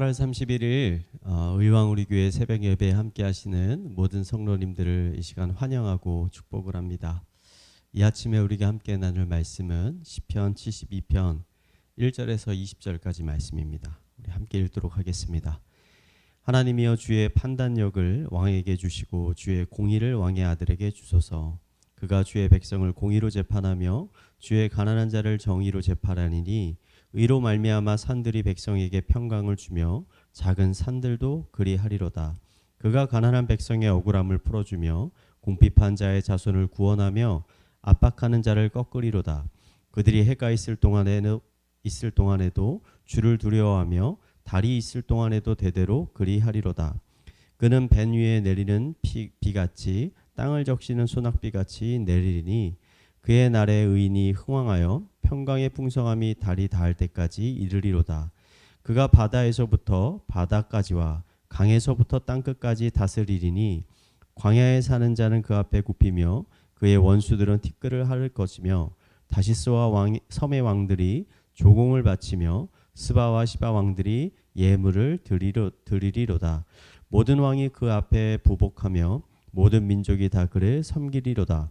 8월 31일 의왕우리교회 새벽 예배에 함께 하시는 모든 성도님들을 이 시간 환영하고 축복을 합니다. 이 아침에 우리가 함께 나눌 말씀은 시편 72편 1절에서 20절까지 말씀입니다. 우리 함께 읽도록 하겠습니다. 하나님이여 주의 판단력을 왕에게 주시고 주의 공의를 왕의 아들에게 주소서. 그가 주의 백성을 공의로 재판하며 주의 가난한 자를 정의로 재판하니니 의로 말미암아 산들이 백성에게 평강을 주며 작은 산들도 그리하리로다. 그가 가난한 백성의 억울함을 풀어주며 궁핍한 자의 자손을 구원하며 압박하는 자를 꺾으리로다. 그들이 해가 있을 동안에도 주를 두려워하며 달이 있을 동안에도 대대로 그리하리로다. 그는 밴 위에 내리는 비같이 땅을 적시는 소낙비같이 내리리니 그의 날에 의인이 흥왕하여 평강의 풍성함이 달이 닿을 때까지 이르리로다. 그가 바다에서부터 바다까지와 강에서부터 땅끝까지 다스리리니 광야에 사는 자는 그 앞에 굽히며 그의 원수들은 티끌을 할 것이며 다시스와 섬의 왕들이 조공을 바치며 스바와 시바 왕들이 예물을 드리리로다. 모든 왕이 그 앞에 부복하며 모든 민족이 다 그를 섬기리로다.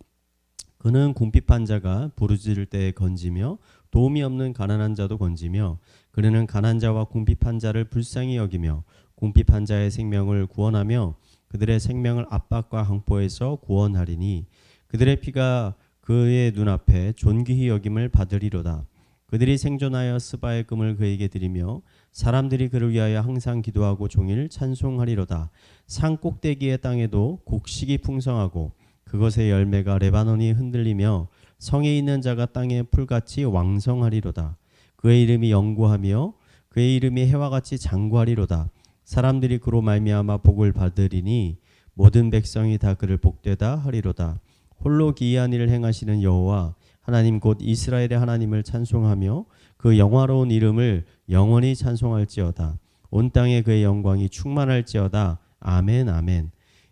그는 궁핍한 자가 부르짖을 때에 건지며 도움이 없는 가난한 자도 건지며 그는 가난한 자와 궁핍한 자를 불쌍히 여기며 궁핍한 자의 생명을 구원하며 그들의 생명을 압박과 항포에서 구원하리니 그들의 피가 그의 눈앞에 존귀히 여김을 받으리로다. 그들이 생존하여 스바의 금을 그에게 드리며 사람들이 그를 위하여 항상 기도하고 종일 찬송하리로다. 산 꼭대기의 땅에도 곡식이 풍성하고 그것의 열매가 레바논이 흔들리며 성에 있는 자가 땅의 풀같이 왕성하리로다. 그의 이름이 영구하며 그의 이름이 해와 같이 장구하리로다. 사람들이 그로 말미암아 복을 받으리니 모든 백성이 다 그를 복되다 하리로다. 홀로 기이한 일을 행하시는 여호와 하나님 곧 이스라엘의 하나님을 찬송하며 그 영화로운 이름을 영원히 찬송할지어다. 온 땅에 그의 영광이 충만할지어다. 아멘 아멘.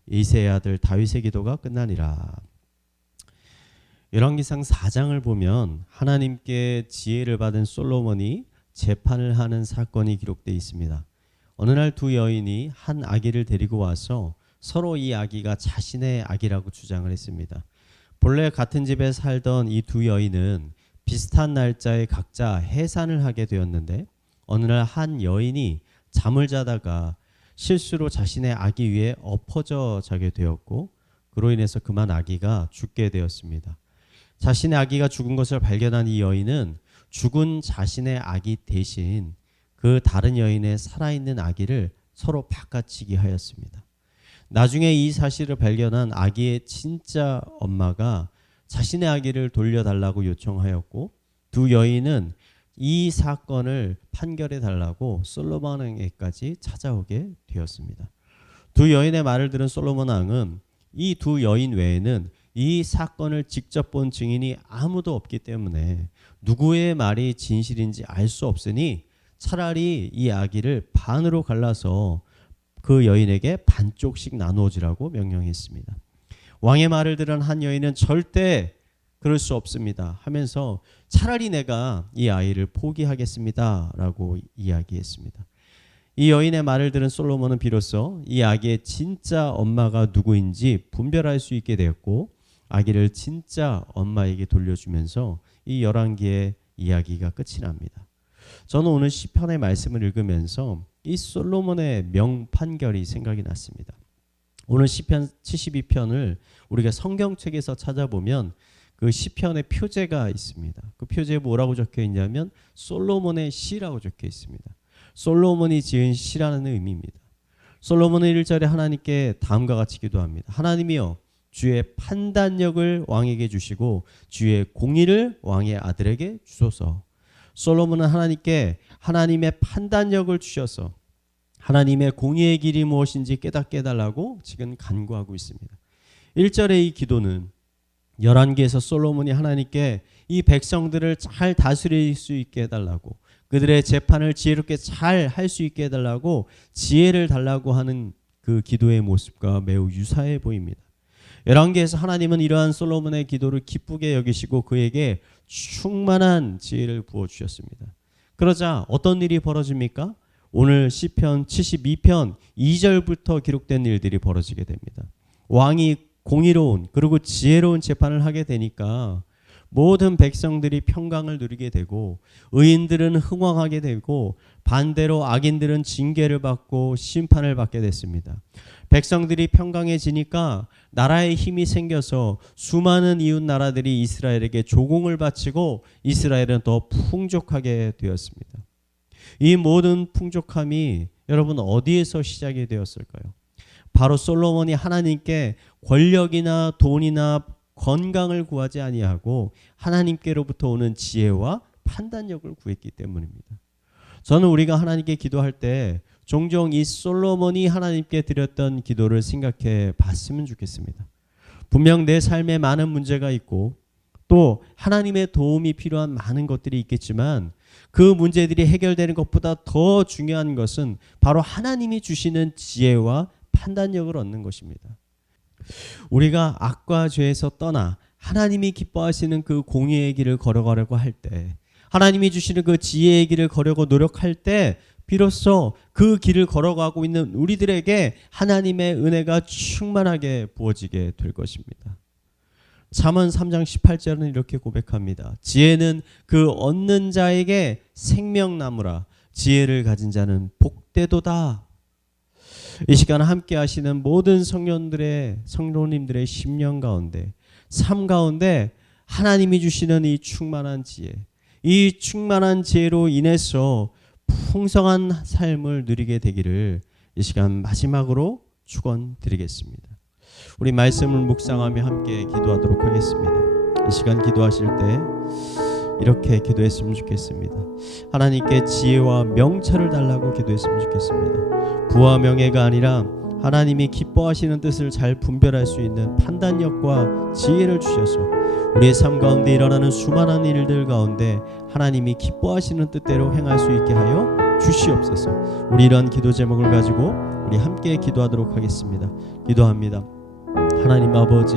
이새의 아들 다윗의 기도가 끝나니라. 열왕기상 4장을 보면 하나님께 지혜를 받은 솔로몬이 재판을 하는 사건이 기록되어 있습니다. 어느 날 두 여인이 한 아기를 데리고 와서 서로 이 아기가 자신의 아기라고 주장을 했습니다. 본래 같은 집에 살던 이 두 여인은 비슷한 날짜에 각자 해산을 하게 되었는데 어느 날 한 여인이 잠을 자다가 실수로 자신의 아기 위에 엎어져 자게 되었고 그로 인해서 그만 아기가 죽게 되었습니다. 자신의 아기가 죽은 것을 발견한 이 여인은 죽은 자신의 아기 대신 그 다른 여인의 살아있는 아기를 서로 바꿔치기 하였습니다. 나중에 이 사실을 발견한 아기의 진짜 엄마가 자신의 아기를 돌려달라고 요청하였고 두 여인은 이 사건을 판결해 달라고 솔로몬 왕에게까지 찾아오게 되었습니다. 두 여인의 말을 들은 솔로몬 왕은 이 두 여인 외에는 이 사건을 직접 본 증인이 아무도 없기 때문에 누구의 말이 진실인지 알 수 없으니 차라리 이 아기를 반으로 갈라서 그 여인에게 반쪽씩 나누어주라고 명령했습니다. 왕의 말을 들은 한 여인은 절대 그럴 수 없습니다 하면서 차라리 내가 이 아이를 포기하겠습니다 라고 이야기했습니다. 이 여인의 말을 들은 솔로몬은 비로소 이 아기의 진짜 엄마가 누구인지 분별할 수 있게 되었고 아기를 진짜 엄마에게 돌려주면서 이 열왕기의 이야기가 끝이 납니다. 저는 오늘 시편의 말씀을 읽으면서 이 솔로몬의 명판결이 생각이 났습니다. 오늘 시편 72편을 우리가 성경책에서 찾아보면 그 시편의 표제가 있습니다. 그 표제에 뭐라고 적혀 있냐면 솔로몬의 시라고 적혀 있습니다. 솔로몬이 지은 시라는 의미입니다. 솔로몬은 1절에 하나님께 다음과 같이 기도합니다. 하나님이여 주의 판단력을 왕에게 주시고 주의 공의를 왕의 아들에게 주소서. 솔로몬은 하나님께 하나님의 판단력을 주셔서 하나님의 공의의 길이 무엇인지 깨닫게 해달라고 지금 간구하고 있습니다. 1절의 이 기도는 열왕기에서 솔로몬이 하나님께 이 백성들을 잘 다스릴 수 있게 해달라고 그들의 재판을 지혜롭게 잘 할 수 있게 해달라고 지혜를 달라고 하는 그 기도의 모습과 매우 유사해 보입니다. 열왕기에서 하나님은 이러한 솔로몬의 기도를 기쁘게 여기시고 그에게 충만한 지혜를 부어주셨습니다. 그러자 어떤 일이 벌어집니까? 오늘 시편 72편 2절부터 기록된 일들이 벌어지게 됩니다. 왕이 공의로운 그리고 지혜로운 재판을 하게 되니까 모든 백성들이 평강을 누리게 되고 의인들은 흥왕하게 되고 반대로 악인들은 징계를 받고 심판을 받게 됐습니다. 백성들이 평강해지니까 나라의 힘이 생겨서 수많은 이웃 나라들이 이스라엘에게 조공을 바치고 이스라엘은 더 풍족하게 되었습니다. 이 모든 풍족함이 여러분 어디에서 시작이 되었을까요? 바로 솔로몬이 하나님께 권력이나 돈이나 건강을 구하지 아니하고 하나님께로부터 오는 지혜와 판단력을 구했기 때문입니다. 저는 우리가 하나님께 기도할 때 종종 이 솔로몬이 하나님께 드렸던 기도를 생각해 봤으면 좋겠습니다. 분명 내 삶에 많은 문제가 있고 또 하나님의 도움이 필요한 많은 것들이 있겠지만 그 문제들이 해결되는 것보다 더 중요한 것은 바로 하나님이 주시는 지혜와 판단력을 얻는 것입니다. 우리가 악과 죄에서 떠나 하나님이 기뻐하시는 그 공의의 길을 걸어가려고 할 때, 하나님이 주시는 그 지혜의 길을 걸으려고 노력할 때 비로소 그 길을 걸어가고 있는 우리들에게 하나님의 은혜가 충만하게 부어지게 될 것입니다. 잠언 3장 18절은 이렇게 고백합니다. 지혜는 그 얻는 자에게 생명나무라. 지혜를 가진 자는 복되도다. 이 시간 함께 하시는 모든 성도님들의 심령 가운데, 삶 가운데 하나님이 주시는 이 충만한 지혜, 이 충만한 지혜로 인해서 풍성한 삶을 누리게 되기를 이 시간 마지막으로 축원드리겠습니다. 우리 말씀을 묵상하며 함께 기도하도록 하겠습니다. 이 시간 기도하실 때 이렇게 기도했으면 좋겠습니다. 하나님께 지혜와 명철을 달라고 기도했으면 좋겠습니다. 부와 명예가 아니라 하나님이 기뻐하시는 뜻을 잘 분별할 수 있는 판단력과 지혜를 주셔서 우리의 삶 가운데 일어나는 수많은 일들 가운데 하나님이 기뻐하시는 뜻대로 행할 수 있게 하여 주시옵소서. 우리 이러한 기도 제목을 가지고 우리 함께 기도하도록 하겠습니다. 기도합니다. 하나님 아버지,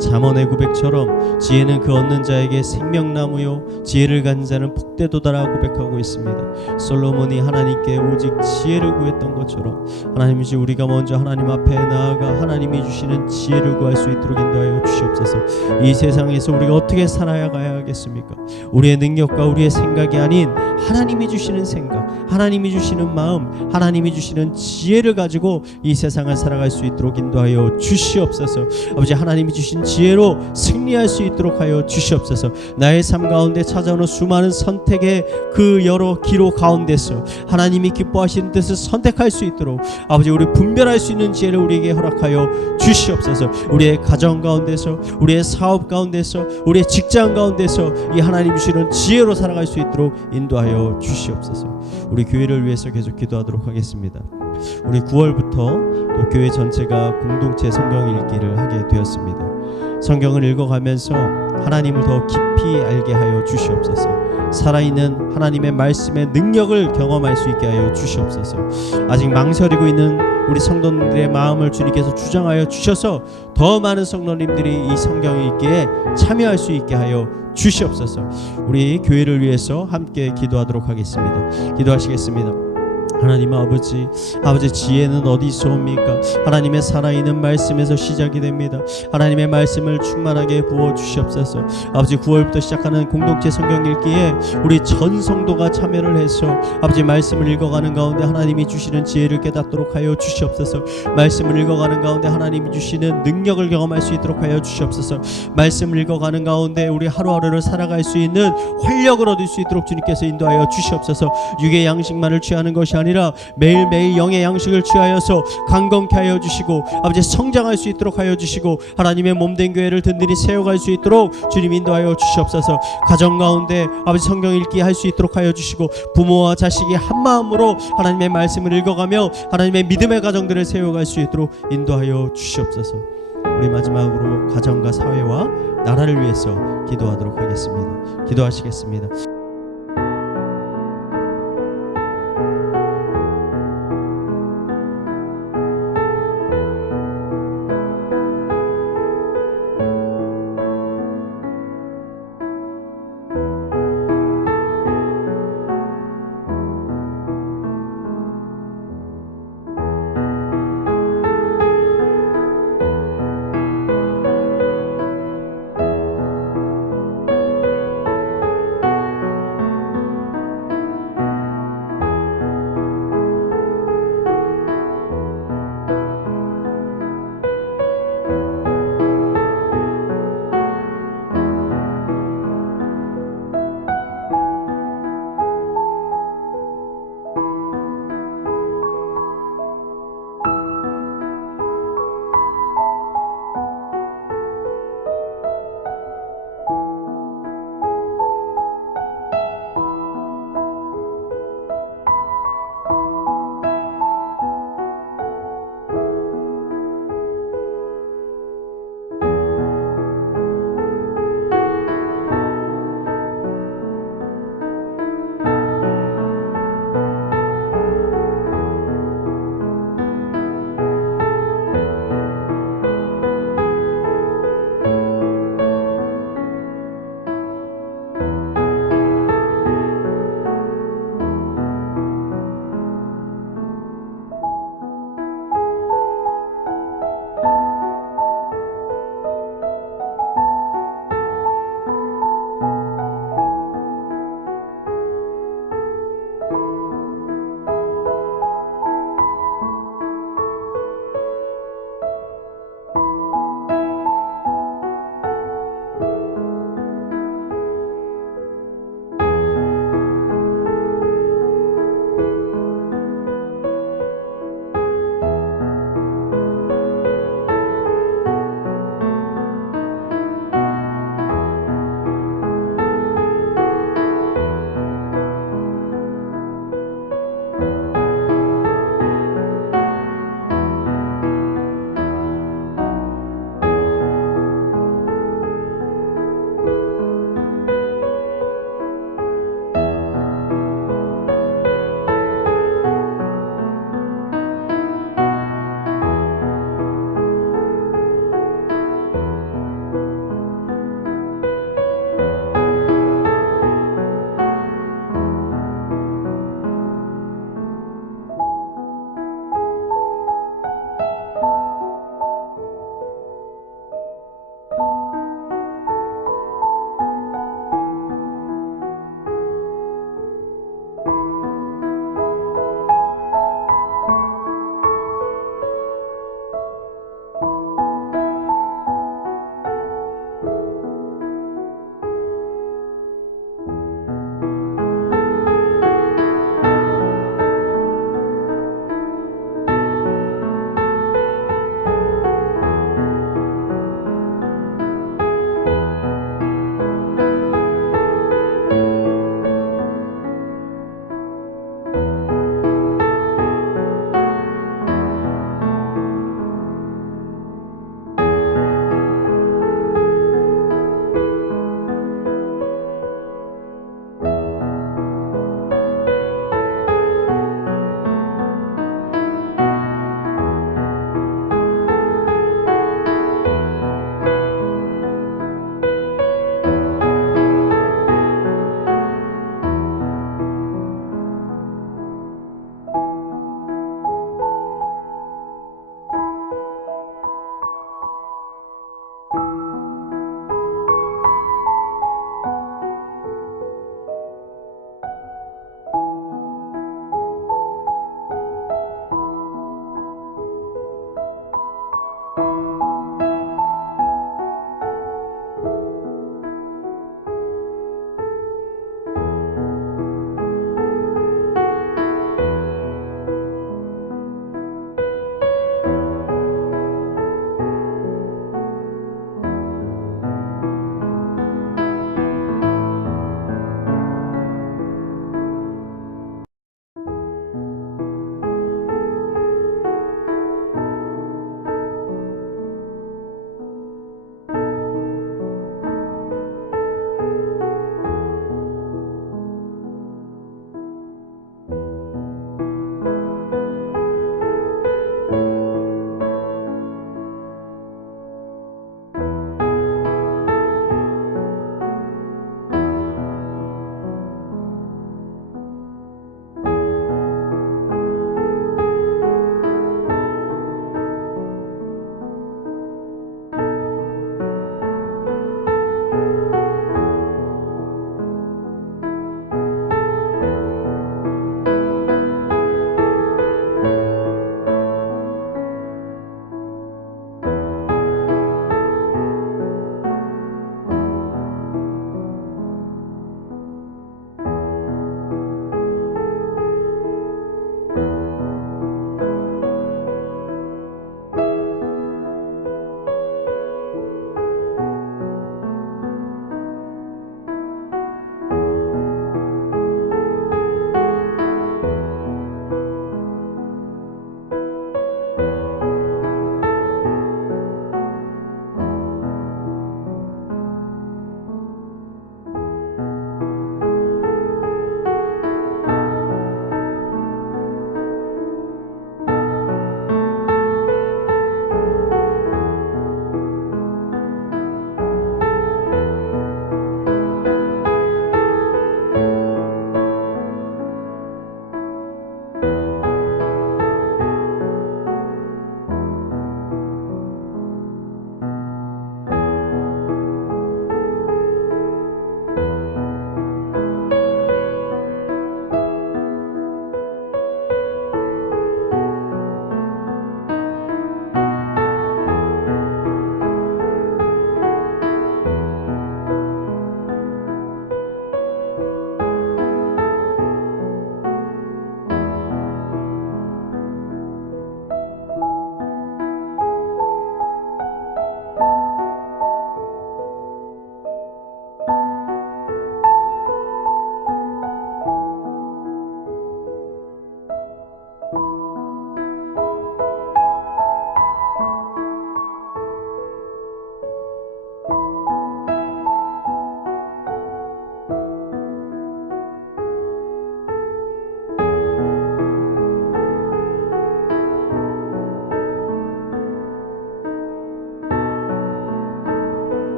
잠언의 고백처럼 지혜는 그 얻는 자에게 생명나무요 지혜를 가진 자는 복되도다라고 고백하고 있습니다. 솔로몬이 하나님께 오직 지혜를 구했던 것처럼 하나님이시 우리가 먼저 하나님 앞에 나아가 하나님이 주시는 지혜를 구할 수 있도록 인도하여 주시옵소서. 이 세상에서 우리가 어떻게 살아가야 하겠습니까? 우리의 능력과 우리의 생각이 아닌 하나님이 주시는 생각, 하나님이 주시는 마음, 하나님이 주시는 지혜를 가지고 이 세상을 살아갈 수 있도록 인도하여 주시옵소서. 아버지, 하나님이 주신 지혜로 승리할 수 있도록 하여 주시옵소서. 나의 삶 가운데 찾아오는 수많은 선택의 그 여러 기로 가운데서 하나님이 기뻐하시는 뜻을 선택할 수 있도록 아버지, 우리 분별할 수 있는 지혜를 우리에게 허락하여 주시옵소서. 우리의 가정 가운데서, 우리의 사업 가운데서, 우리의 직장 가운데서 이 하나님 주시는 지혜로 살아갈 수 있도록 인도하여 주시옵소서. 우리 교회를 위해서 계속 기도하도록 하겠습니다. 우리 9월부터 또 교회 전체가 공동체 성경 읽기를 하게 되었습니다. 성경을 읽어가면서 하나님을 더 깊이 알게 하여 주시옵소서. 살아있는 하나님의 말씀의 능력을 경험할 수 있게 하여 주시옵소서. 아직 망설이고 있는 우리 성도님들의 마음을 주님께서 주장하여 주셔서 더 많은 성도님들이 이 성경 읽기에 참여할 수 있게 하여 주시옵소서. 우리 교회를 위해서 함께 기도하도록 하겠습니다. 기도하시겠습니다. 하나님 아버지, 지혜는 어디서 옵니까? 하나님의 살아있는 말씀에서 시작이 됩니다. 하나님의 말씀을 충만하게 부어 주시옵소서. 아버지, 9월부터 시작하는 공동체 성경 읽기에 우리 전 성도가 참여를 해서 아버지 말씀을 읽어가는 가운데 하나님이 주시는 지혜를 깨닫도록 하여 주시옵소서. 말씀을 읽어가는 가운데 하나님이 주시는 능력을 경험할 수 있도록 하여 주시옵소서. 말씀을 읽어가는 가운데 우리 하루하루를 살아갈 수 있는 활력을 얻을 수 있도록 주님께서 인도하여 주시옵소서. 육의 양식만을 취하는 것이 아니라 매일매일 영의 양식을 취하여서 강건케 하여 주시고 아버지 성장할 수 있도록 하여 주시고 하나님의 몸된 교회를 든든히 세워갈 수 있도록 주님 인도하여 주시옵소서. 가정 가운데 아버지 성경 읽기 할 수 있도록 하여 주시고 부모와 자식이 한 마음으로 하나님의 말씀을 읽어가며 하나님의 믿음의 가정들을 세워갈 수 있도록 인도하여 주시옵소서. 우리 마지막으로 가정과 사회와 나라를 위해서 기도하도록 하겠습니다. 기도하시겠습니다.